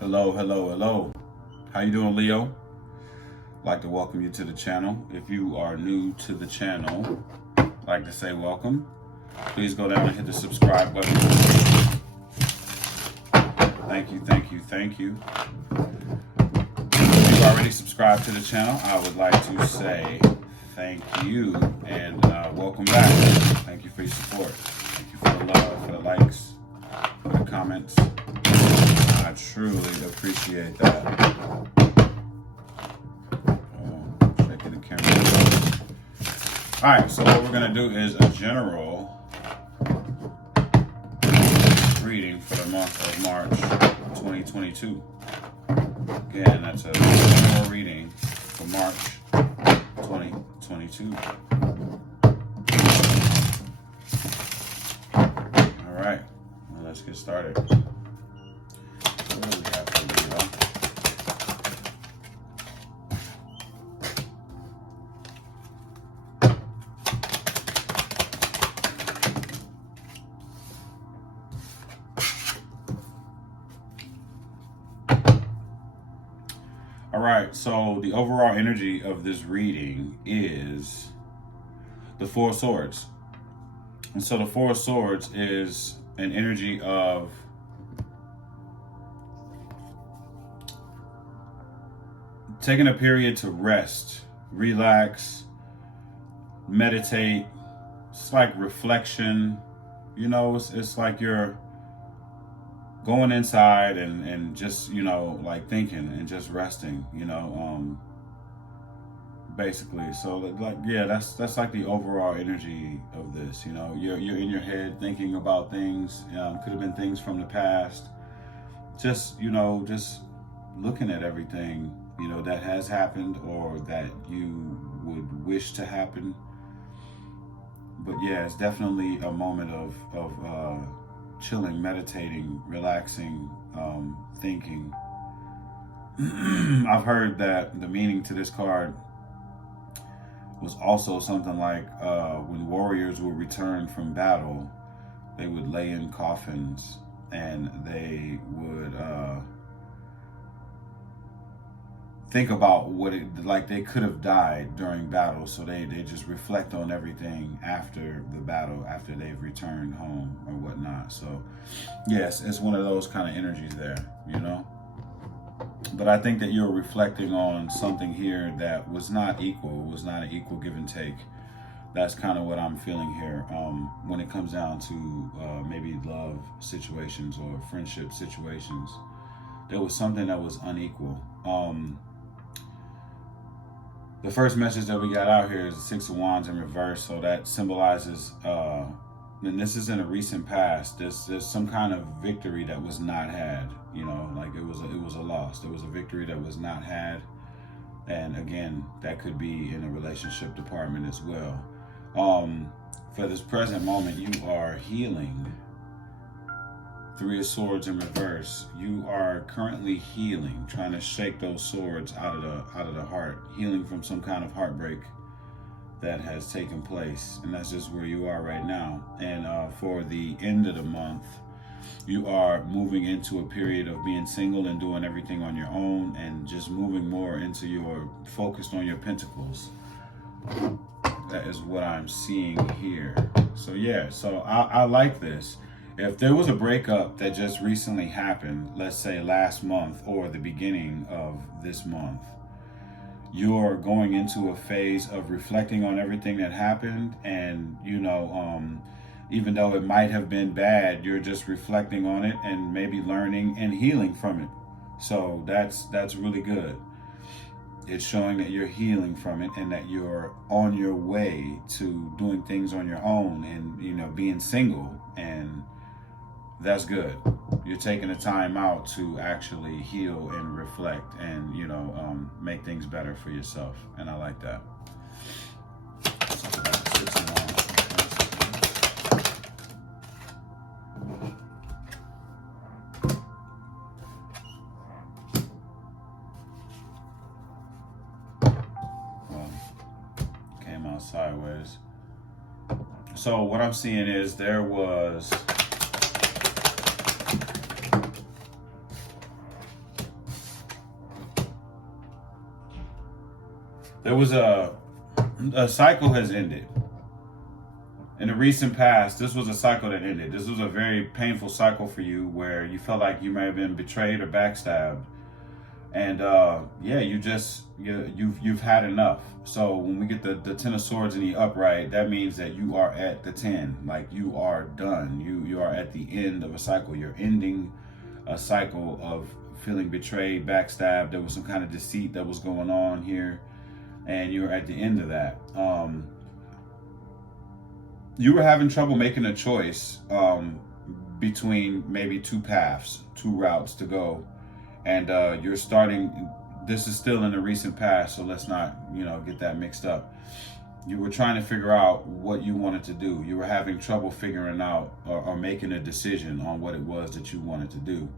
Hello, hello, hello. How you doing, Leo? I'd like to welcome you to the channel. If you are new to the channel, I'd like to say welcome. Please go down and hit the subscribe button. Thank you, thank you, thank you. If you've already subscribed to the channel, I would like to say thank you and welcome back. Thank you for your support. Thank you for the love, for the likes, for the comments. I truly appreciate that. Shaking the camera. All right, so what we're gonna do is a general reading for the month of March 2022. Again, that's a general reading for March 2022. All right, well, let's get started. What do we have for Leo? All right, so the overall energy of this reading is the Four of Swords. And so the Four of Swords is an energy of taking a period to rest, relax, meditate. It's like reflection. You know, it's like you're going inside and just, you know, like thinking and just resting, you know, basically. So like, yeah, that's like the overall energy of this, you know. You're in your head thinking about things. Could have been things from the past. Just, you know, just looking at everything, you know, that has happened or that you would wish to happen. But yeah, it's definitely a moment of chilling, meditating, relaxing, thinking. I've heard that the meaning to this card was also something like when warriors would return from battle, they would lay in coffins and they would think about what it, like they could have died during battle, so they just reflect on everything after the battle, after they've returned home or whatnot. So yes, it's one of those kind of energies there, you know. But I think that you're reflecting on something here that was not equal, was not an equal give and take. That's kind of what I'm feeling here when it comes down to maybe love situations or friendship situations. There was something that was unequal. The first message that we got out here is the Six of Wands in reverse, so that symbolizes, and this is in a recent past, there's some kind of victory that was not had, you know, like it was a loss. There was a victory that was not had, and again, that could be in a relationship department as well. For this present moment, you are healing. Three of Swords in reverse. You are currently healing, trying to shake those swords out of the heart, healing from some kind of heartbreak that has taken place, and that's just where you are right now. And for the end of the month, you are moving into a period of being single and doing everything on your own, and just moving more into your focused on your pentacles. That is what I'm seeing here. So yeah, so I like this. If there was a breakup that just recently happened, let's say last month or the beginning of this month, you're going into a phase of reflecting on everything that happened, and you know, even though it might have been bad, you're just reflecting on it and maybe learning and healing from it. So that's really good. It's showing that you're healing from it and that you're on your way to doing things on your own and, you know, being single, and that's good. You're taking the time out to actually heal and reflect and, you know, make things better for yourself. And I like that. Came out sideways. So what I'm seeing is there was There was a cycle has ended. In the recent past, this was a cycle that ended. This was a very painful cycle for you where you felt like you may have been betrayed or backstabbed. And yeah, you've had enough. So when we get the Ten of Swords in the upright, that means that you are at the 10. Like you are done. You are at the end of a cycle. You're ending a cycle of feeling betrayed, backstabbed. There was some kind of deceit that was going on here, and you're at the end of that. You were having trouble making a choice between maybe two paths, two routes to go. And you're starting, this is still in the recent past, so let's not, get that mixed up. You were trying to figure out what you wanted to do. You were having trouble figuring out or making a decision on what it was that you wanted to do.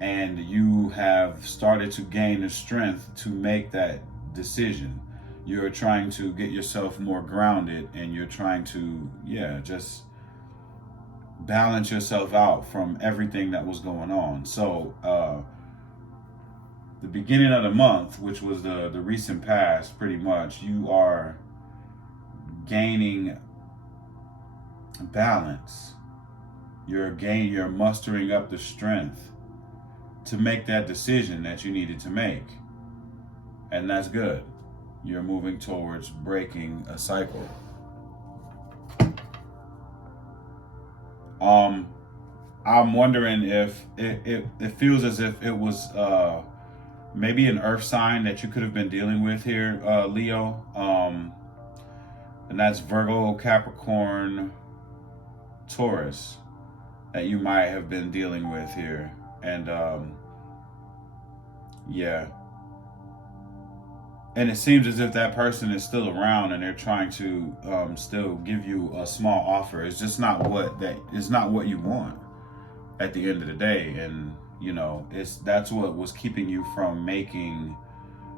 And you have started to gain the strength to make that decision. You're trying to get yourself more grounded, and you're trying to, just balance yourself out from everything that was going on. So, the beginning of the month, which was the recent past, pretty much, you are gaining balance. You're mustering up the strength to make that decision that you needed to make. And that's good. You're moving towards breaking a cycle. I'm wondering if it feels as if it was maybe an earth sign that you could have been dealing with here, Leo. And that's Virgo, Capricorn, Taurus that you might have been dealing with here. And and it seems as if that person is still around, and they're trying to still give you a small offer. It's just not it's not what you want at the end of the day. And that's what was keeping you from making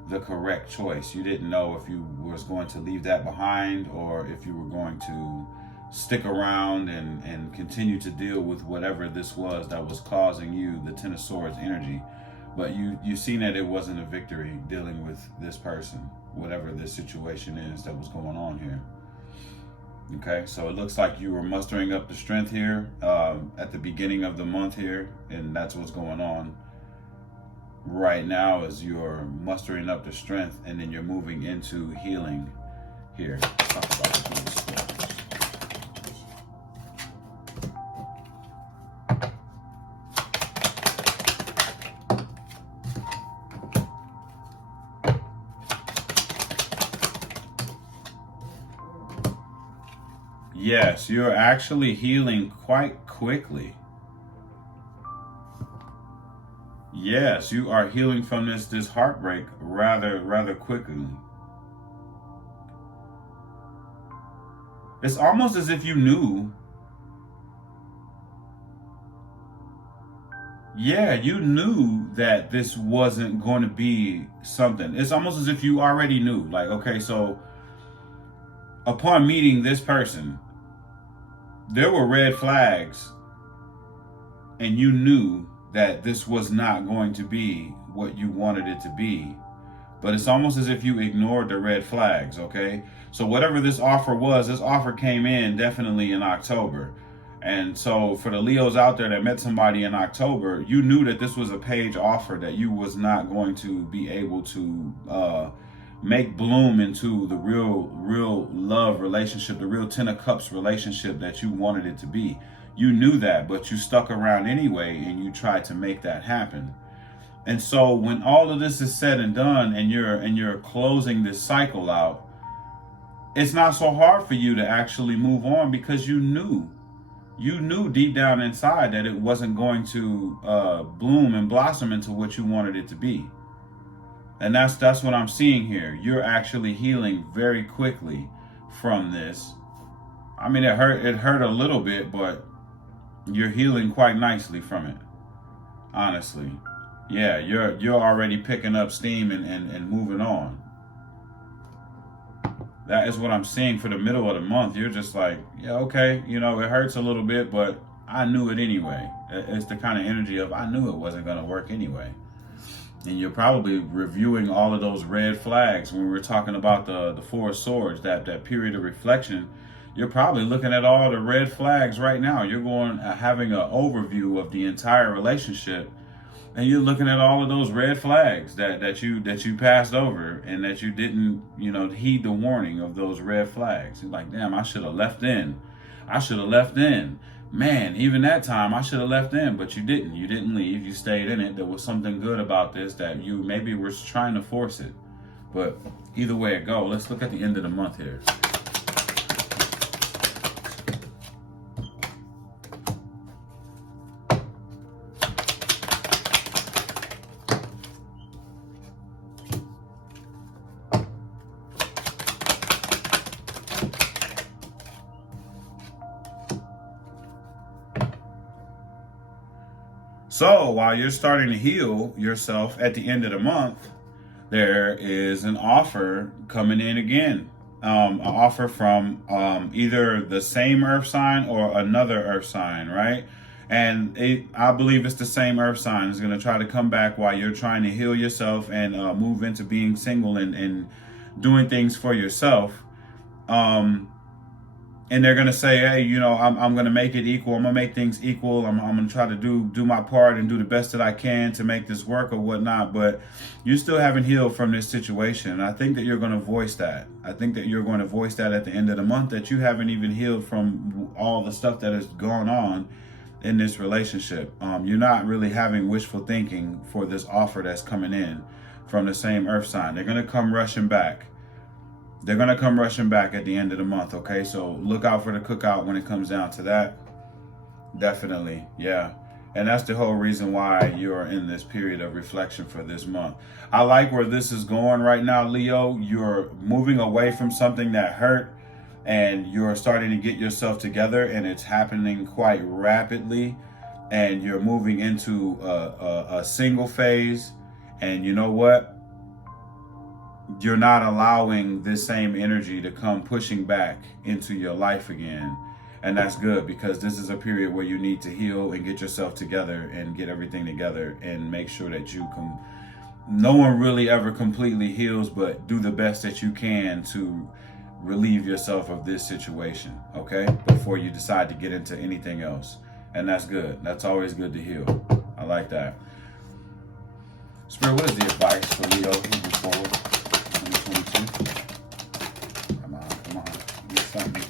the correct choice. You didn't know if you was going to leave that behind, or if you were going to stick around and continue to deal with whatever this was that was causing you the Ten of Swords energy. But you seen that it wasn't a victory dealing with this person, whatever this situation is that was going on here. Okay, so it looks like you were mustering up the strength here at the beginning of the month here, and that's what's going on right now, is you're mustering up the strength, and then you're moving into healing here. Let's talk about the Queen of Swords. Yes, you're actually healing quite quickly. Yes, you are healing from this heartbreak rather quickly. It's almost as if you knew. Yeah, you knew that this wasn't going to be something. It's almost as if you already knew. Like, okay, so upon meeting this person, there were red flags, and you knew that this was not going to be what you wanted it to be. But it's almost as if you ignored the red flags, okay? So whatever this offer was, this offer came in definitely in October. And so for the Leos out there that met somebody in October, you knew that this was a page offer that you was not going to be able to make bloom into the real love relationship, the real Ten of Cups relationship that you wanted it to be. You knew that, but you stuck around anyway, and you tried to make that happen. And so when all of this is said and done, and you're closing this cycle out, it's not so hard for you to actually move on, because you knew deep down inside that it wasn't going to bloom and blossom into what you wanted it to be. And that's what I'm seeing here. You're actually healing very quickly from this. I mean, it hurt a little bit, but you're healing quite nicely from it. Honestly. Yeah, you're already picking up steam and moving on. That is what I'm seeing for the middle of the month. You're just like, yeah, okay, it hurts a little bit, but I knew it anyway. It's the kind of energy of, I knew it wasn't going to work anyway. And you're probably reviewing all of those red flags. When we were talking about the Four of Swords, that period of reflection, you're probably looking at all the red flags right now. You're going having an overview of the entire relationship, and you're looking at all of those red flags that you passed over, and that you didn't, heed the warning of those red flags. You're like, damn, I should have left in. I should have left in. Man, even that time I should have left in, but you didn't. You didn't leave. You stayed in it. There was something good about this that you maybe were trying to force it. But either way it go, let's look at the end of the month here. So while you're starting to heal yourself at the end of the month, there is an offer coming in again. An offer from either the same earth sign or another earth sign, right? And I believe it's the same earth sign. It's going to try to come back while you're trying to heal yourself and move into being single and doing things for yourself. And they're gonna say, hey, I'm gonna make it equal. I'm gonna make things equal. I'm gonna try to do my part and do the best that I can to make this work or whatnot. But you still haven't healed from this situation. And I think that you're gonna voice that. I think that you're going to voice that at the end of the month, that you haven't even healed from all the stuff that has gone on in this relationship. You're not really having wishful thinking for this offer that's coming in from the same earth sign. They're gonna come rushing back. They're going to come rushing back at the end of the month, okay? So look out for the cookout when it comes down to that. Definitely, yeah. And that's the whole reason why you're in this period of reflection for this month. I like where this is going right now, Leo. You're moving away from something that hurt, and you're starting to get yourself together, and it's happening quite rapidly. And you're moving into a single phase. And you know what? You're not allowing this same energy to come pushing back into your life again. And that's good, because this is a period where you need to heal and get yourself together and get everything together and make sure that you can. No one really ever completely heals, but do the best that you can to relieve yourself of this situation, okay? Before you decide to get into anything else. And that's good. That's always good to heal. I like that. Spirit, what is the advice for Leo moving forward? Come on. Get something.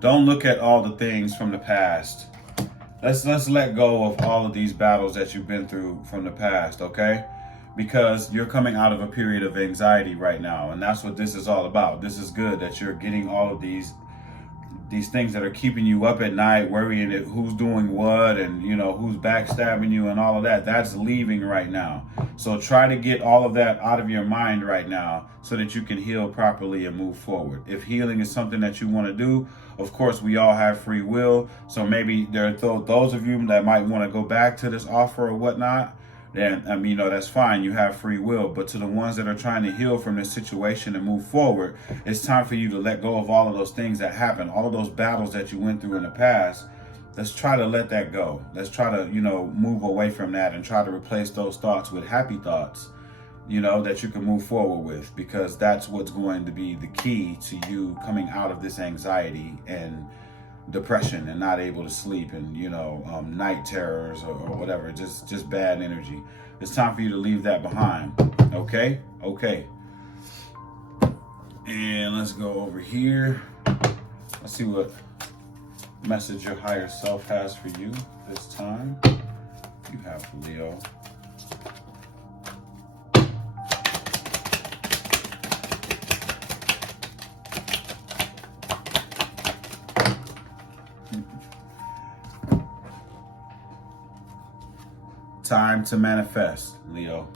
Don't look at all the things from the past. Let's let go of all of these battles that you've been through from the past, okay? Because you're coming out of a period of anxiety right now, and that's what this is all about. This is good that you're getting all of these things that are keeping you up at night, worrying that who's doing what and who's backstabbing you and all of that. That's leaving right now. So try to get all of that out of your mind right now so that you can heal properly and move forward. If healing is something that you want to do, of course, we all have free will. So maybe there are those of you that might want to go back to this offer or whatnot. Then, that's fine. You have free will. But to the ones that are trying to heal from this situation and move forward, it's time for you to let go of all of those things that happened, all of those battles that you went through in the past. Let's try to let that go. Let's try to, move away from that and try to replace those thoughts with happy thoughts, that you can move forward with, because that's what's going to be the key to you coming out of this anxiety and depression and not able to sleep and night terrors or whatever, just bad energy. It's time for you to leave that behind. Okay And let's go over here. Let's see what message your higher self has for you this time. You have for Leo. Time to manifest, Leo.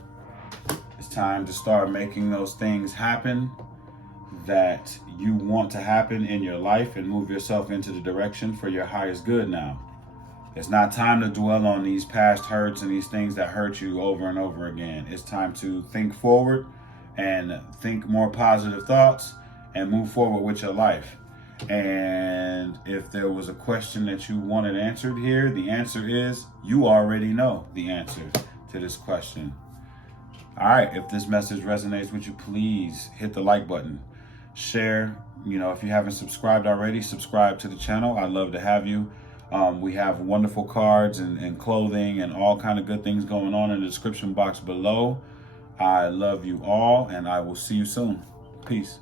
It's time to start making those things happen that you want to happen in your life and move yourself into the direction for your highest good now. It's not time to dwell on these past hurts and these things that hurt you over and over again. It's time to think forward and think more positive thoughts and move forward with your life. And if there was a question that you wanted answered here, the answer is you already know the answer to this question. All right, if this message resonates with you, please hit the like button. Share, if you haven't subscribed already, subscribe to the channel. I'd love to have you. We have wonderful cards and clothing and all kind of good things going on in the description box below. I love you all, and I will see you soon. Peace.